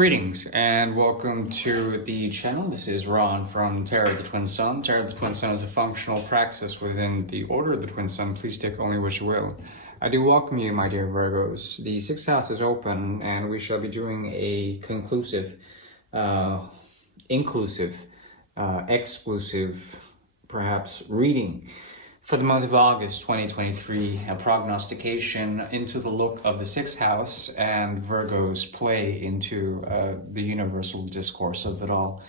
Greetings and welcome to the channel. This is Ron from Tarot of the Twin Sun. Tarot of the Twin Sun is a functional praxis within the Order of the Twin Sun. Please take only what you will. I do welcome you, my dear Virgos. The sixth house is open and we shall be doing a conclusive, inclusive, exclusive, perhaps reading for the month of August 2023, a prognostication into the look of the sixth house and Virgo's play into the universal discourse of it all.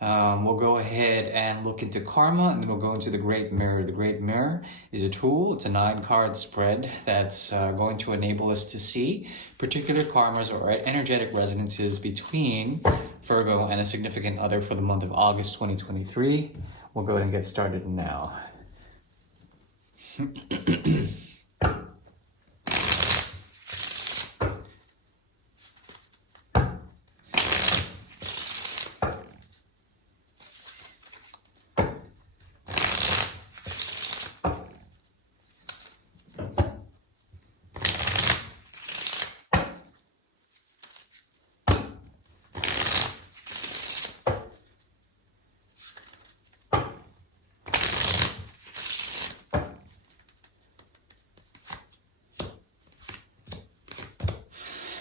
We'll go ahead and look into karma, and then we'll go into the Great Mirror. The Great Mirror is a tool. It's a 9-card spread that's going to enable us to see particular karmas or energetic resonances between Virgo and a significant other for the month of August 2023. We'll go ahead and get started now.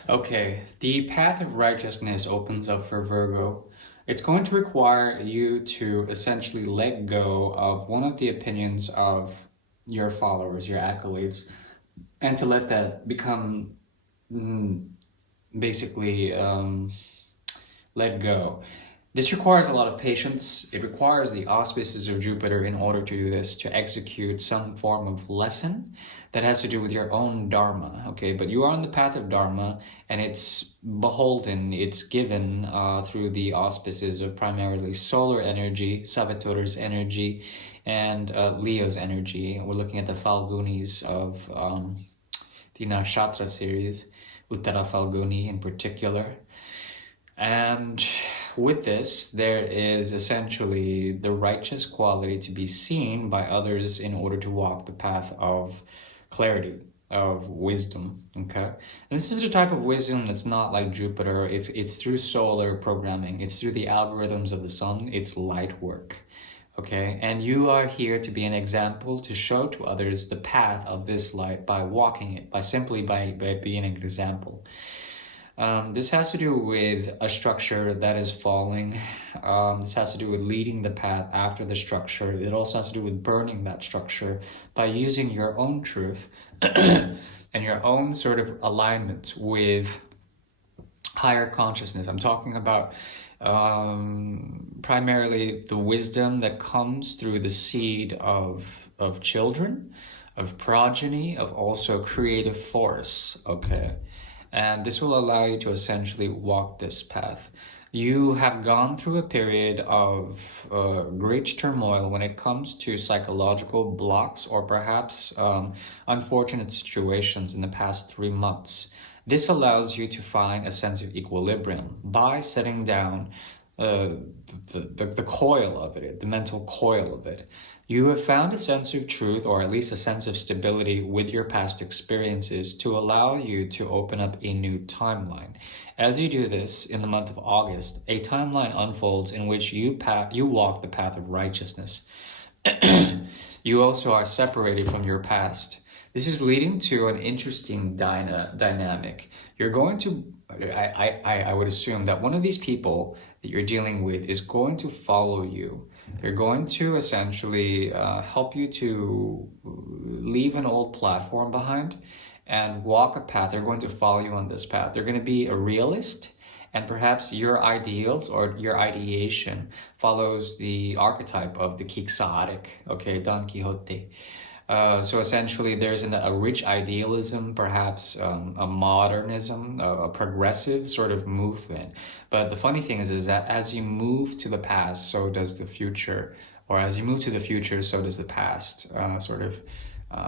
Okay, the path of righteousness opens up for Virgo. It's going to require you to essentially let go of one of the opinions of your followers, your acolytes, and to let that become basically let go. This requires a lot of patience. It requires the auspices of Jupiter in order to do this, to execute some form of lesson that has to do with your own dharma, okay? But you are on the path of dharma, and it's beholden, it's given through the auspices of primarily solar energy, Savittura's energy, and Leo's energy. We're looking at the Falgunis of the Nakshatra series, Uttara Falguni in particular. And with this, there is essentially the righteous quality to be seen by others in order to walk the path of clarity, of wisdom, okay? And this is the type of wisdom that's not like Jupiter. It's through solar programming. It's through the algorithms of the sun. It's light work, okay? And you are here to be an example, to show to others the path of this light by walking it, by being an example. This has to do with a structure that is falling. This has to do with leading the path after the structure. It also has to do with burning that structure by using your own truth and your own sort of alignment with higher consciousness. I'm talking about primarily the wisdom that comes through the seed of children, of progeny, of also creative force, okay? And this will allow you to essentially walk this path. You have gone through a period of great turmoil when it comes to psychological blocks or perhaps unfortunate situations in the past 3 months. This allows you to find a sense of equilibrium by setting down the coil of it, the mental coil of it. You have found a sense of truth, or at least a sense of stability with your past experiences to allow you to open up a new timeline. As you do this in the month of August, a timeline unfolds in which you walk the path of righteousness. You also are separated from your past. This is leading to an interesting dynamic. You're going to, I would assume that one of these people that you're dealing with is going to follow you. They're going to essentially help you to leave an old platform behind and walk a path. They're going to follow you on this path. They're going to be a realist, and perhaps your ideals or your ideation follows the archetype of the quixotic, okay, Don Quixote. So essentially there's a rich idealism, perhaps a modernism, a progressive sort of movement. But the funny thing is that as you move to the past, so does the future. Or as you move to the future, so does the past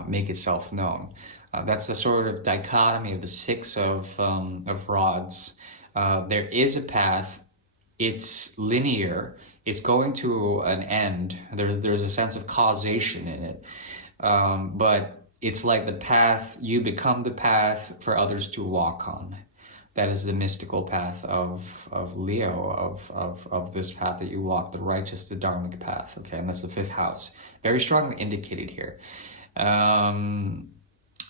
make itself known. That's the sort of dichotomy of the six of rods. There is a path. It's linear. It's going to an end. There's a sense of causation in it. But it's like the path, you become the path for others to walk on. That is the mystical path of Leo, of this path that you walk, the righteous, the dharmic path, okay? And that's the 5th house. Very strongly indicated here.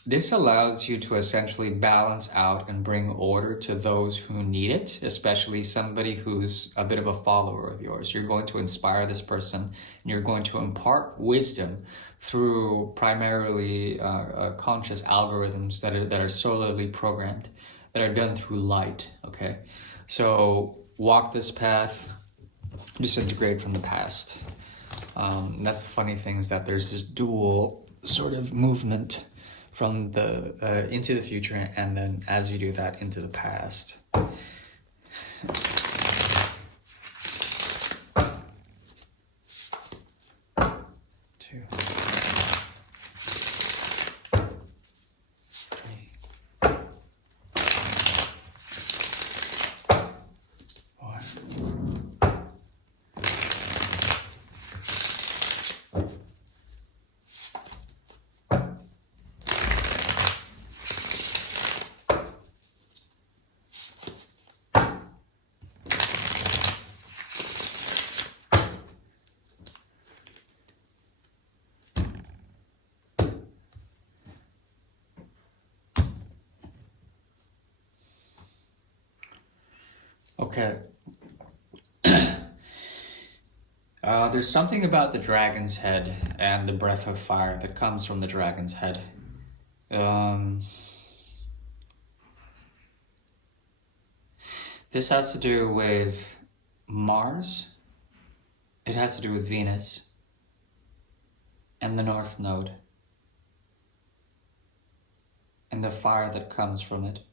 This allows you to essentially balance out and bring order to those who need it, especially somebody who's a bit of a follower of yours. You're going to inspire this person, and you're going to impart wisdom through primarily conscious algorithms that are solely programmed, that are done through light, okay? So walk this path, disintegrate from the past. That's the funny thing, is that there's this dual sort of movement from the into the future, and then as you do that, into the past. Two, three, four. Okay. There's something about the dragon's head and the breath of fire that comes from the dragon's head. This has to do with Mars. It has to do with Venus and the North Node and the fire that comes from it.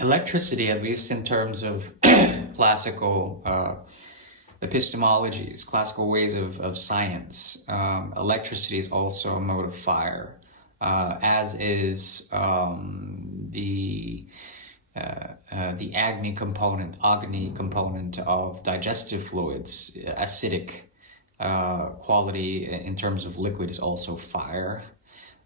Electricity, at least in terms of classical epistemologies, classical ways of science, electricity is also a mode of fire, as is the Agni component of digestive fluids. Acidic quality in terms of liquid is also fire.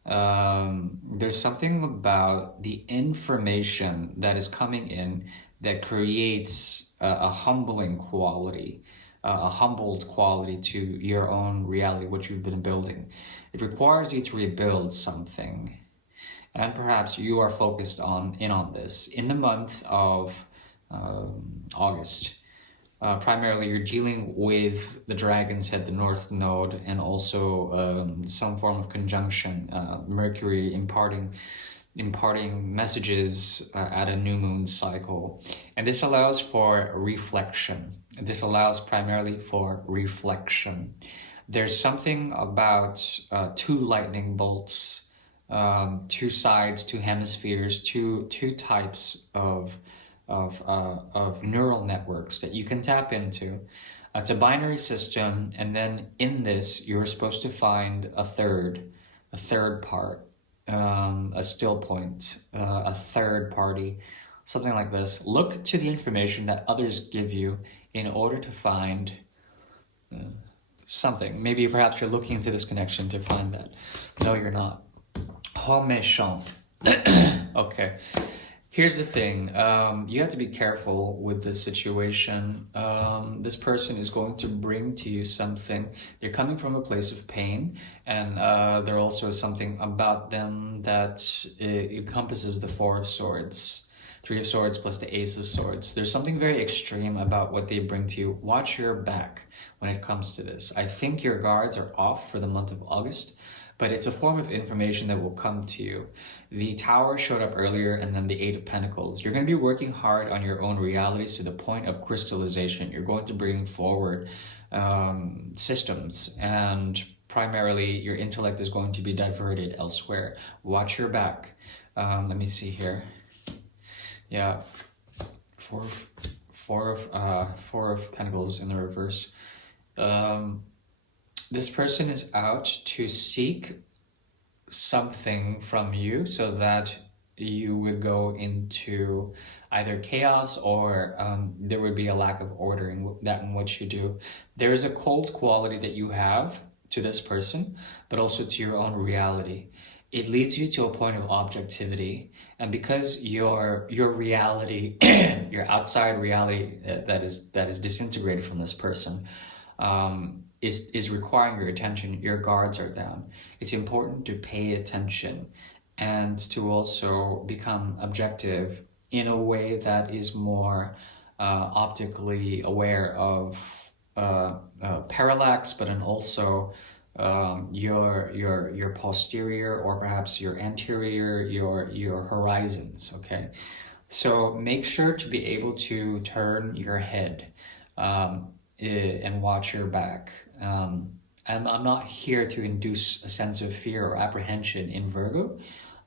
There's something about the information that is coming in that creates a humbling quality, a humbled quality to your own reality, what you've been building. It requires you to rebuild something, and perhaps you are focused on this in the month of August. Primarily, you're dealing with the dragon's head, the North Node, and also some form of conjunction, Mercury imparting messages at a new moon cycle. And this allows for reflection. This allows primarily for reflection. There's something about 2 lightning bolts, 2 sides, 2 hemispheres, two types of neural networks that you can tap into. It's a binary system, and then in this you're supposed to find a third part, a still point, a third party, something like this. Look to the information that others give you in order to find something. Maybe perhaps you're looking into this connection to find that. No, you're not. Oh, méchant. Okay. Here's the thing, you have to be careful with this situation. This person is going to bring to you something. They're coming from a place of pain, and there also is something about them that encompasses the 4 of Swords, 3 of Swords plus the Ace of Swords. There's something very extreme about what they bring to you. Watch your back when it comes to this. I think your guards are off for the month of August, but it's a form of information that will come to you. The Tower showed up earlier, and then the 8 of Pentacles. You're going to be working hard on your own realities to the point of crystallization. You're going to bring forward systems, and primarily your intellect is going to be diverted elsewhere. Watch your back. Let me see here. Yeah, four of Pentacles in the reverse. This person is out to seek something from you so that you would go into either chaos or there would be a lack of order in what you do. There's a cold quality that you have to this person, but also to your own reality. it leads you to a point of objectivity, and because your reality, your outside reality that is disintegrated from this person, is requiring your attention. Your guards are down. It's important to pay attention and to also become objective in a way that is more optically aware of parallax, but then also your posterior, or perhaps your anterior, your horizons. Okay, so make sure to be able to turn your head and watch your back. And I'm not here to induce a sense of fear or apprehension in Virgo,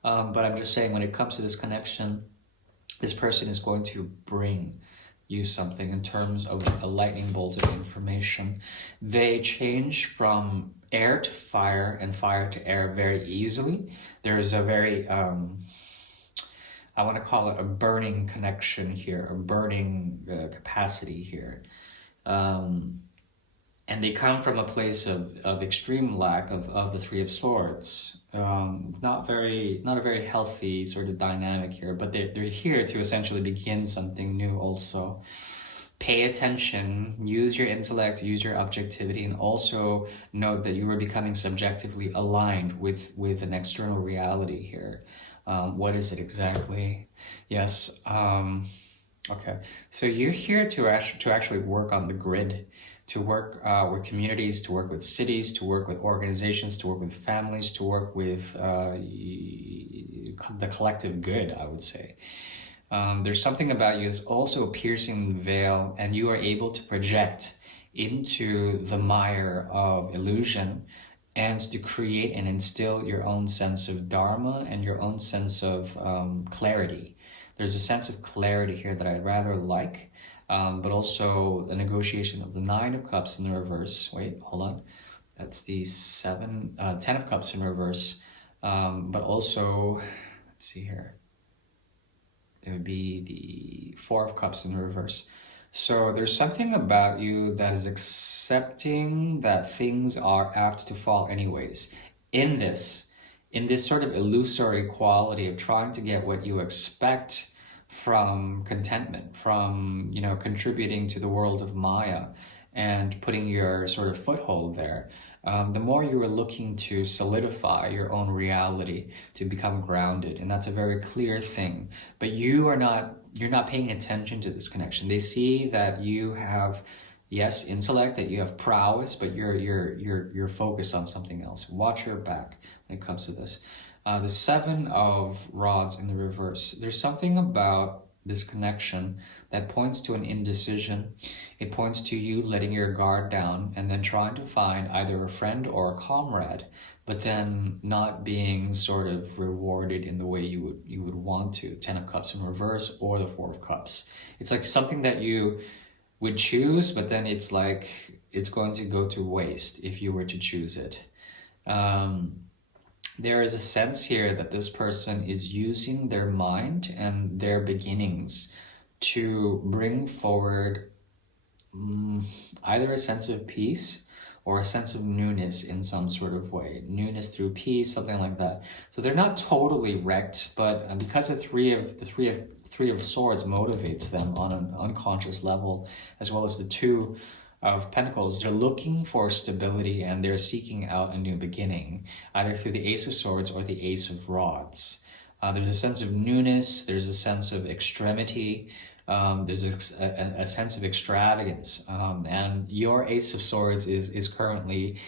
but I'm just saying when it comes to this connection, this person is going to bring you something in terms of a lightning bolt of information. They change from air to fire and fire to air very easily. There's a very, I want to call it a burning connection here, a burning capacity here. And they come from a place of extreme lack of the Three of Swords. Not a very healthy sort of dynamic here, but they're here to essentially begin something new also. Pay attention, use your intellect, use your objectivity, and also note that you are becoming subjectively aligned with an external reality here. What is it exactly? Yes. Okay. So you're here to actually work on the grid, to work with communities, to work with cities, to work with organizations, to work with families, to work with the collective good, I would say. There's something about you that's also piercing the veil, and you are able to project into the mire of illusion and to create and instill your own sense of dharma and your own sense of clarity. There's a sense of clarity here that I'd rather like. But also a negotiation of the Nine of Cups in the reverse. Wait, hold on. That's the 10 of Cups in reverse. But also, let's see here. It would be the 4 of Cups in the reverse. So there's something about you that is accepting that things are apt to fall anyways. In this sort of illusory quality of trying to get what you expect from contentment, from contributing to the world of Maya and putting your sort of foothold there, the more you are looking to solidify your own reality, to become grounded, and that's a very clear thing. But you're not paying attention to this connection. They see that you have, yes, intellect, that you have prowess, but you're focused on something else. Watch your back when it comes to this. The 7 of Rods in the reverse. There's something about this connection that points to an indecision. It points to you letting your guard down and then trying to find either a friend or a comrade, but then not being sort of rewarded in the way you would want to. 10 of Cups in reverse or the 4 of Cups. It's like something that you would choose, but then it's like it's going to go to waste if you were to choose it. There is a sense here that this person is using their mind and their beginnings to bring forward either a sense of peace or a sense of newness in some sort of way. Newness through peace, something like that. So they're not totally wrecked, but because the three of Swords motivates them on an unconscious level, as well as the 2 of Pentacles, they're looking for stability and they're seeking out a new beginning, either through the Ace of Swords or the Ace of Rods. There's a sense of newness, there's a sense of extremity, there's a sense of extravagance, and your Ace of Swords is currently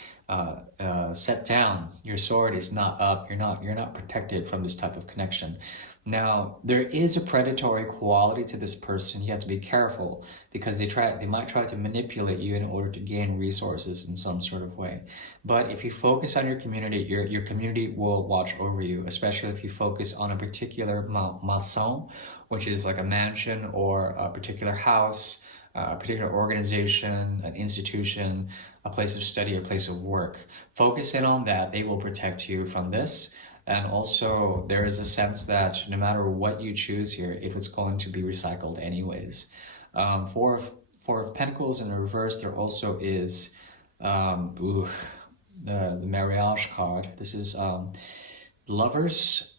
set down. Your sword is not up. You're not protected from this type of connection. Now, there is a predatory quality to this person. You have to be careful because they might try to manipulate you in order to gain resources in some sort of way. But if you focus on your community, your community will watch over you, especially if you focus on a particular maison, which is like a mansion or a particular house, a particular organization, an institution, a place of study, a place of work. Focus in on that. They will protect you from this. And also, there is a sense that no matter what you choose here, it was going to be recycled anyways. 4 of Pentacles in the reverse, there also is the Marriage card. This is Lovers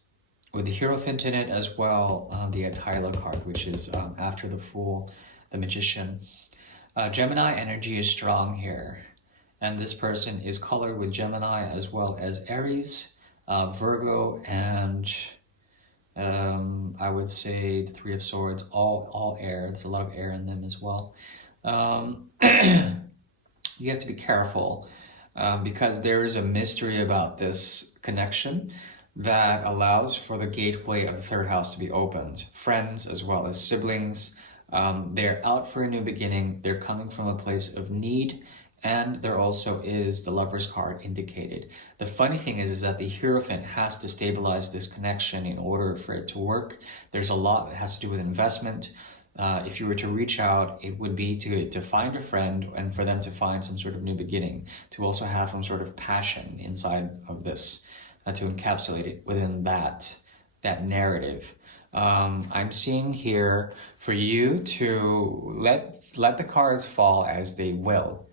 with the Hierophant in it, as well the Attila card, which is after the Fool, the Magician. Gemini energy is strong here, and this person is colored with Gemini as well as Aries, Virgo, and I would say the Three of Swords, all air. There's a lot of air in them as well. You have to be careful because there is a mystery about this connection that allows for the gateway of the third house to be opened. Friends as well as siblings, they're out for a new beginning. They're coming from a place of need, and there also is the Lover's card indicated. The funny thing is that the Hierophant has to stabilize this connection in order for it to work. There's a lot that has to do with investment. If you were to reach out, it would be to find a friend and for them to find some sort of new beginning, to also have some sort of passion inside of this, to encapsulate it within that narrative. I'm seeing here for you to let the cards fall as they will.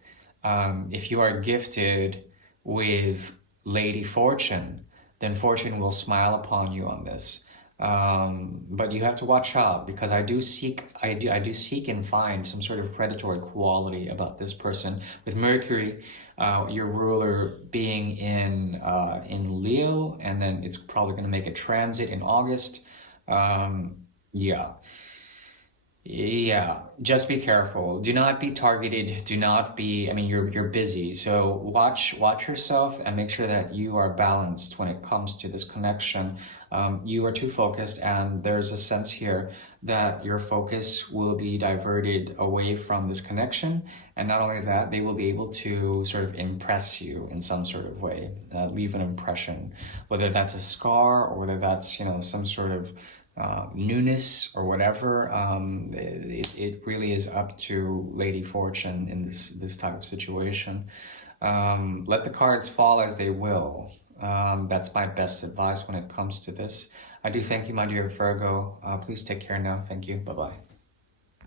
If you are gifted with Lady Fortune, then Fortune will smile upon you on this. But you have to watch out, because I do seek and find some sort of predatory quality about this person, with Mercury, your ruler, being in Leo, and then it's probably going to make a transit in August. Yeah, just be careful. Do not be targeted. Do not be, I mean, you're busy. So watch yourself and make sure that you are balanced when it comes to this connection. You are too focused, and there's a sense here that your focus will be diverted away from this connection. And not only that, they will be able to sort of impress you in some sort of way, leave an impression, whether that's a scar or whether that's, some sort of newness or whatever. It really is up to Lady Fortune in this type of situation. Let the cards fall as they will. That's my best advice when it comes to this. I do thank you, my dear Virgo. Please take care now. Thank you. Bye-bye.